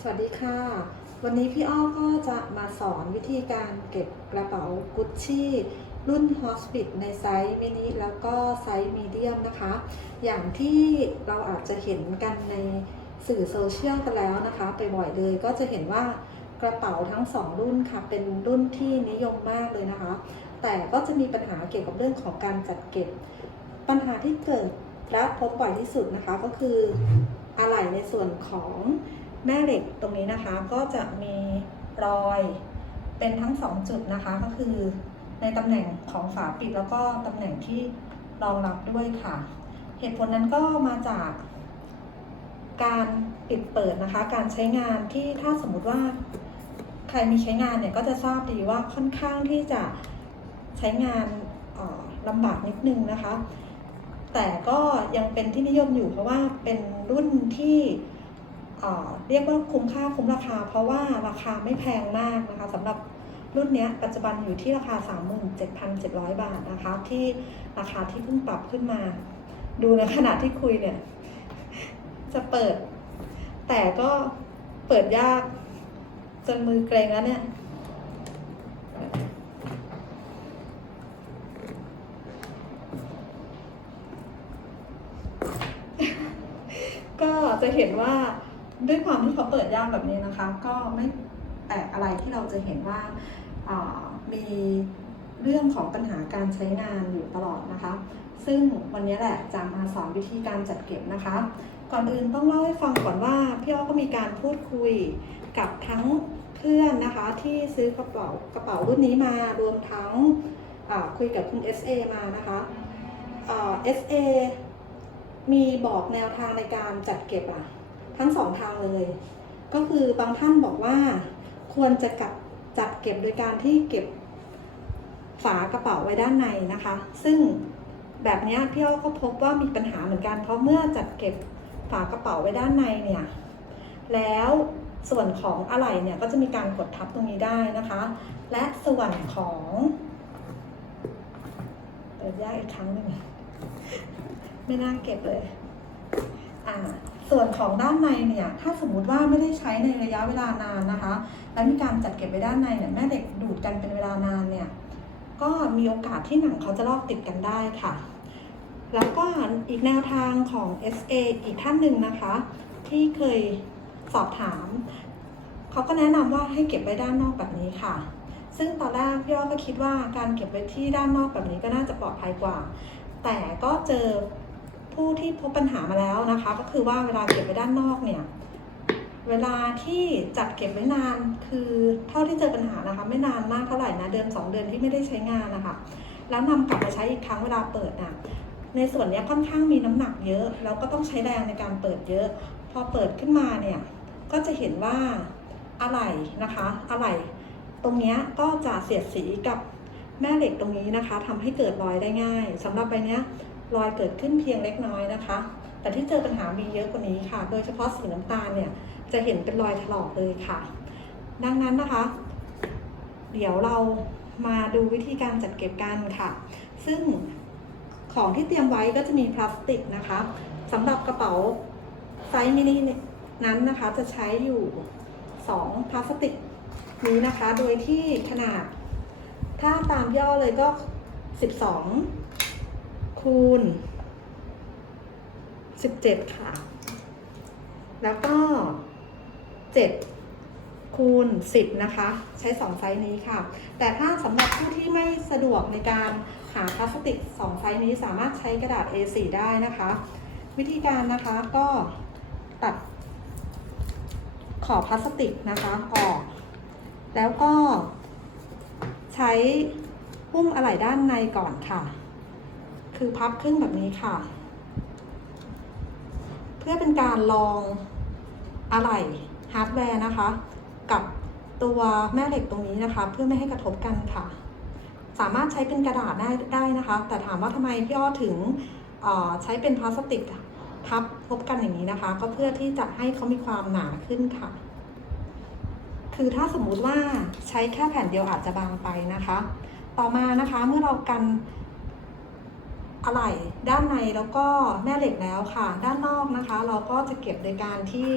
สวัสดีค่ะ วันนี้พี่อ้อก็จะมาสอนวิธีการเก็บกระเป๋ากุชชี่รุ่น Hospit ในไซส์มินิแล้วก็ไซส์มีเดียมนะคะ อย่างที่เราอาจจะเห็นกันในสื่อโซเชียลกันแล้วนะคะไปบ่อยเลยก็จะเห็นว่ากระเป๋าทั้งสองรุ่นค่ะ เป็นรุ่นที่นิยมมากเลยนะคะ แต่ก็จะมีปัญหาเกี่ยวกับเรื่องของการจัดเก็บ ปัญหาที่เกิดและพบบ่อยที่สุดนะคะก็คืออะไหล่ในส่วนของ แม่เหล็กตรงนี้นะคะก็จะมีรอยเป็นทั้งสองจุดนะคะก็คือ ในตำแหน่งของฝาปิดแล้วก็ตำแหน่งที่รองรับด้วยค่ะ เหตุผลนั้นก็มาจาก การปิดเปิดนะคะ การใช้งานที่ถ้าสมมุติว่า ใครมีใช้งานเนี่ยก็จะทราบดีว่าค่อนข้างที่จะใช้งานออลำบากนิดนึงนะคะ แต่ก็ยังเป็นที่นิยมอยู่เพราะว่าเป็นรุ่นที่ เรียกว่าคุ้มค่าคุ้มราคา เพราะว่าราคาไม่แพงมากนะคะสำหรับรุ่นนี้ปัจจุบันอยู่ที่ราคา 37,700 บาทนะคะ ที่ราคาที่เพิ่งปรับขึ้นมา ดูในขณะที่คุยเนี่ย จะเปิด แต่ก็เปิดยาก จนมือเกรงแล้วเนี่ย ก็จะเห็นว่า ด้วยความที่เขาเปิดย่ากแบบนี้นะคะ ก็ไม่แปลกอะไรที่เราจะเห็นว่าามีเรื่องของปัญหาการใช้งานอยู่ตลอดนะคะ ซึ่งวันนี้แหละจะมาสอนวิธีการจัดเก็บนะคะ ก่อนอื่นต้องเล่าให้ฟังก่อนว่าพี่อ้อก็มีการพูดคุยกับทั้งเพื่อนนะคะที่ซื้อกระเป๋ากระเป๋ารุ่นนี้มารวมทั้งคุยกับคุณ SA มานะคะเอ่า SA มีบอกแนวทางในการจัดเก็บอะ ทั้งสองทางเลย ก็คือบางท่านบอกว่า ควรจะกัดจัดเก็บโดยการที่เก็บฝากระเป๋าไว้ด้านในนะคะ ซึ่งแบบนี้พี่อ้อก็พบว่ามีปัญหาเหมือนกัน เพราะเมื่อจัดเก็บฝากระเป๋าไว้ด้านในเนี่ย แล้วส่วนของอะไหล่เนี่ยก็จะมีการกดทับตรงนี้ได้นะคะ และส่วนของเปิดยากอีกครั้งหนึ่งไม่น่าเก็บเลย อ่า ส่วนของด้านในเนี่ยถ้าสมมุติว่าไม่ได้ใช้ในระยะเวลานานนะคะ แล้วมีการจัดเก็บไว้ด้านในเนี่ยแม่เหล็กดูดกันเป็นเวลานานเนี่ยก็มีโอกาสที่หนังเขาจะลอกติดกันได้ค่ะ แล้วก็อีกแนวทางของ SA อีกท่านหนึ่งนะคะ ที่เคยสอบถาม เขาก็แนะนำว่าให้เก็บไว้ด้านนอกแบบนี้ค่ะ ซึ่งตอนแรกพี่อ้อก็คิดว่าการเก็บไว้ที่ด้านนอกแบบนี้ก็น่าจะปลอดภัยกว่า แต่ก็เจอ ผู้ที่พบปัญหามาแล้วนะคะ ก็คือว่าเวลาเก็บไว้ด้านนอกเนี่ยเวลาที่จัดเก็บไว้นานคือเท่าที่เจอปัญหานะคะ ไม่นานมากเท่าไหร่นะเดือนสองเดือนที่ไม่ได้ใช้งานนะคะ แล้วนำกลับมาใช้อีกครั้งเวลาเปิดอะในส่วนนี้ค่อนข้างมีน้ำหนักเยอะแล้วก็ต้องใช้แรงในการเปิดเยอะ พอเปิดขึ้นมาเนี่ยก็จะเห็นว่าอะไหล่นะคะอะไหล่ตรงนี้ก็จะเสียดสีกับแม่เหล็กตรงนี้นะคะทำให้เกิดรอยได้ง่ายสำหรับใบเนี้ย รอยเกิดขึ้นเพียงเล็กน้อยนะคะ แต่ที่เจอปัญหามีเยอะกว่านี้ค่ะ โดยเฉพาะสีน้ำตาลเนี่ยจะเห็นเป็นรอยถลอกเลยค่ะ ดังนั้นนะคะ เดี๋ยวเรามาดูวิธีการจัดเก็บกันค่ะ ซึ่งของที่เตรียมไว้ก็จะมีพลาสติกนะคะสำหรับกระเป๋าไซส์มินินั้นนะคะจะใช้อยู่ 2 พลาสติกนี้นะคะ โดยที่ขนาด ถ้าตามย่อเลยก็ 12 คูณ 17 ค่ะ แล้วก็ 7 คูณ 10 นะคะ ใช้ 2 ไซส์นี้ค่ะ แต่ถ้าสำหรับผู้ที่ไม่สะดวกในการหาพลาสติก 2 ไซส์นี้สามารถใช้กระดาษ A4 ได้นะคะ วิธีการนะคะก็ตัดขอบพลาสติกนะคะออก แล้วก็ใช้หุ้มอะไหล่ด้านในก่อนค่ะ คือพับครึ่งแบบนี้ค่ะ เพื่อเป็นการลองอะไหล่ฮาร์ดแวร์นะคะ กับตัวแม่เหล็กตรงนี้นะคะ เพื่อไม่ให้กระทบกันค่ะ สามารถใช้เป็นกระดาษได้ได้นะคะ แต่ถามว่าทำไมพี่อ้อถึงใช้เป็นพลาสติกพับพบกันอย่างนี้นะคะ ก็เพื่อที่จะให้เขามีความหนาขึ้นค่ะ คือถ้าสมมุติว่าใช้แค่แผ่นเดียวอาจจะบางไปนะคะ ต่อมานะคะเมื่อเรากัน อะไหล่ด้านในแล้วก็แม่เหล็กแล้วค่ะ ด้านนอกนะคะ เราก็จะเก็บโดยการที่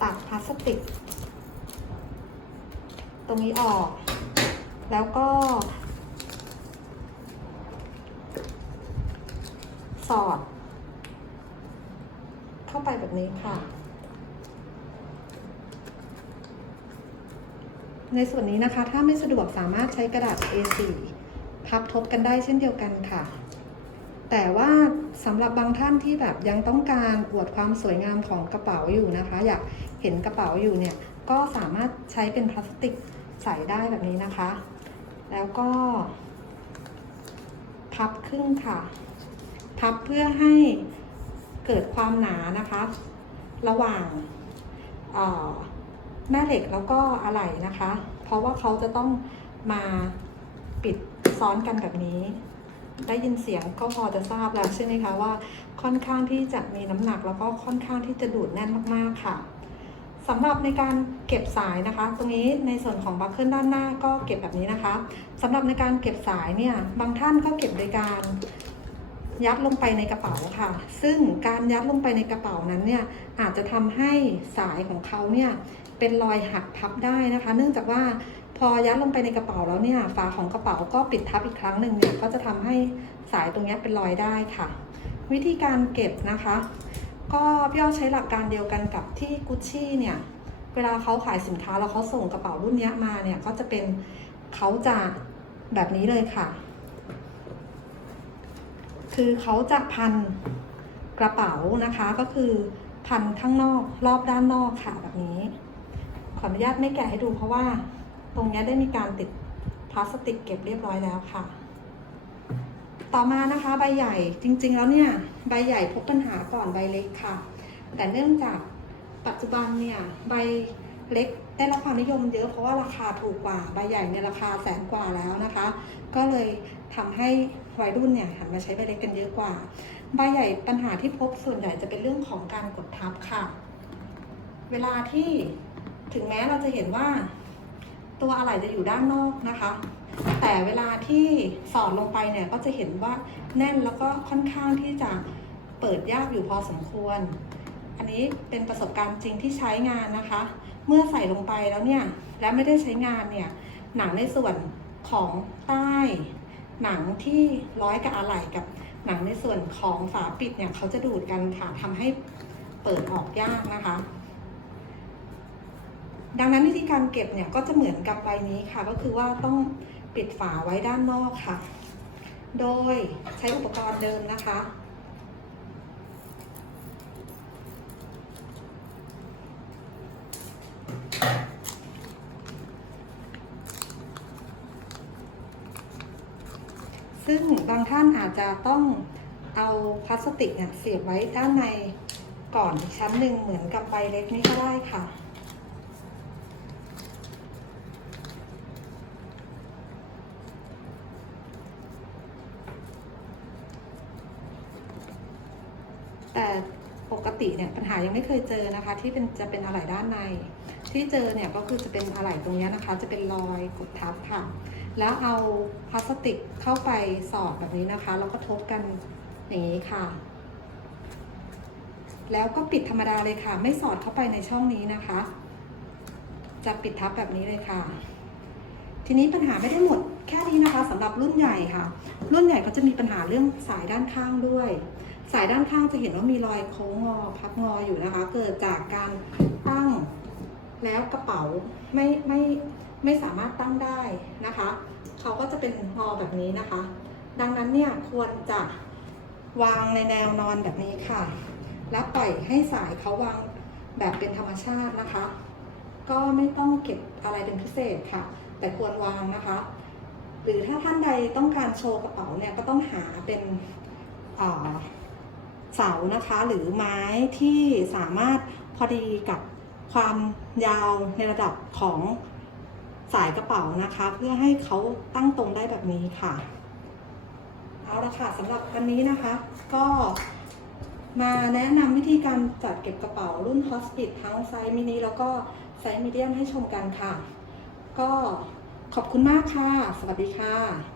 ตักพลาสติก ตรงนี้ออก แล้วก็สอด เข้าไปแบบนี้ค่ะ ในส่วนนี้นะคะ ถ้าไม่สะดวกสามารถใช้กระดาษ A4 พับทบกันได้เช่นเดียวกันค่ะ แต่ว่าสำหรับบางท่านที่แบบยังต้องการอวดความสวยงามของกระเป๋าอยู่นะคะ อยากเห็นกระเป๋าอยู่เนี่ย ก็สามารถใช้เป็นพลาสติกใส่ได้แบบนี้นะคะ แล้วก็ พับครึ่งค่ะ พับเพื่อให้เกิดความหนานะคะ ระหว่างออ แม่เหล็กแล้วก็อะไหล่นะคะ เพราะว่าเขาจะต้องมาปิดซ้อนกันแบบนี้ ได้ยินเสียงก็พอจะทราบแล้วใช่ไหมคะว่าค่อนข้างที่จะมีน้ำหนักแล้วก็ค่อนข้างที่จะดูดแน่นมากๆค่ะสำหรับในการเก็บสายนะคะ ตรงนี้ในส่วนของบัคเกิลด้านหน้าก็เก็บแบบนี้นะคะสำหรับในการเก็บสายเนี่ยบางท่านก็เก็บโดยการยัดลงไปในกระเป๋าค่ะ ซึ่งการยัดลงไปในกระเป๋านั้นเนี่ยอาจจะทำให้สายของเขาเนี่ย เป็นรอยหักพับได้นะคะ เนื่องจากว่าพอยัดลงไปในกระเป๋าแล้วเนี่ยฝาของกระเป๋าก็ปิดทับอีกครั้งหนึ่งเนี่ยก็จะทำให้สายตรงนี้เป็นรอยได้ค่ะ วิธีการเก็บนะคะ ก็พี่อ้อใช้หลักการเดียวกันกับที่กุชชี่เนี่ยเวลาเขาขายสินค้าแล้วเขาส่งกระเป๋ารุ่นนี้มาเนี่ยก็จะเป็นเขาจะแบบนี้เลยค่ะ คือเขาจะพันกระเป๋านะคะก็คือพันข้างนอกรอบด้านนอกค่ะแบบนี้ ขออนุญาตไม่แกะให้ดูเพราะว่าตรงนี้ได้มีการติดพลาสติกเก็บเรียบร้อยแล้วค่ะ ต่อมานะคะใบใหญ่จริง ๆ แล้วเนี่ยใบใหญ่พบปัญหาก่อนใบเล็กค่ะ แต่เนื่องจากปัจจุบันเนี่ยใบเล็กได้รับความนิยมเยอะเพราะว่าราคาถูกกว่าใบใหญ่เนี่ยราคาแสนกว่าแล้วนะคะ ก็เลยทำให้วัยรุ่นเนี่ยหันมาใช้ใบเล็กกันเยอะกว่า ใบใหญ่ปัญหาที่พบส่วนใหญ่จะเป็นเรื่องของการกดทับค่ะ เวลาที่ ถึงแม้เราจะเห็นว่าตัวอะไหล่จะอยู่ด้านนอกนะคะ แต่เวลาที่สอดลงไปเนี่ยก็จะเห็นว่าแน่นแล้วก็ค่อนข้างที่จะเปิดยากอยู่พอสมควร อันนี้เป็นประสบการณ์จริงที่ใช้งานนะคะ เมื่อใส่ลงไปแล้วเนี่ยและไม่ได้ใช้งานเนี่ยหนังในส่วนของใต้หนังที่ร้อยกับอะไหล่กับหนังในส่วนของฝาปิดเนี่ยเขาจะดูดกันค่ะทำให้เปิดออกยากนะคะ ดังนั้นวิธีการเก็บเนี่ยก็จะเหมือนกับใบนี้ค่ะ ก็คือว่าต้องปิดฝาไว้ด้านนอกค่ะ โดยใช้อุปกรณ์เดิมนะคะ ซึ่งบางท่านอาจจะต้องเอาพลาสติกเนี่ยเสียบไว้ด้านในก่อนอีกชั้นหนึ่งเหมือนกับใบเล็กนี้ก็ได้ค่ะ แต่ปกติเนี่ยปัญหายังไม่เคยเจอนะคะ ที่เป็นจะเป็นอะไหล่ด้านใน ที่เจอเนี่ยก็คือจะเป็นอะไหล่ตรงนี้นะคะ จะเป็นรอยกดทับค่ะ แล้วเอาพลาสติกเข้าไปสอดแบบนี้นะคะ แล้วก็ทบกันอย่างนี้ค่ะ แล้วก็ปิดธรรมดาเลยค่ะ ไม่สอดเข้าไปในช่องนี้นะคะ จะปิดทับแบบนี้เลยค่ะ ทีนี้ปัญหาไม่ได้หมดแค่นี้นะคะสำหรับรุ่นใหญ่ค่ะ รุ่นใหญ่ก็จะมีปัญหาเรื่องสายด้านข้างด้วย สายด้านข้างจะเห็นว่ามีรอยโค้งงอพับงออยู่นะคะ เกิดจากการตั้งแล้วกระเป๋าไม่ไม่ไม่สามารถตั้งได้นะคะเขาก็จะเป็นงอแบบนี้นะคะ ดังนั้นเนี่ยควรจะวางในแนวนอนแบบนี้ค่ะ แล้วปล่อยให้สายเขาวางแบบเป็นธรรมชาตินะคะ ก็ไม่ต้องเก็บอะไรเป็นพิเศษค่ะ แต่ควรวางนะคะ หรือถ้าท่านใดต้องการโชว์กระเป๋าเนี่ยก็ต้องหาเป็นอ่า เสานะคะ หรือไม้ที่สามารถพอดีกับความยาวในระดับของสายกระเป๋านะคะ เพื่อให้เขาตั้งตรงได้แบบนี้ค่ะ เอาละค่ะสำหรับวันนี้นะคะ ก็มาแนะนำวิธีการจัดเก็บกระเป๋ารุ่น h o s p i t ทั้งไซส์มินิแล้วก็ไซส์มีเดียมให้ชมกันค่ะ ก็ขอบคุณมากค่ะ สวัสดีค่ะ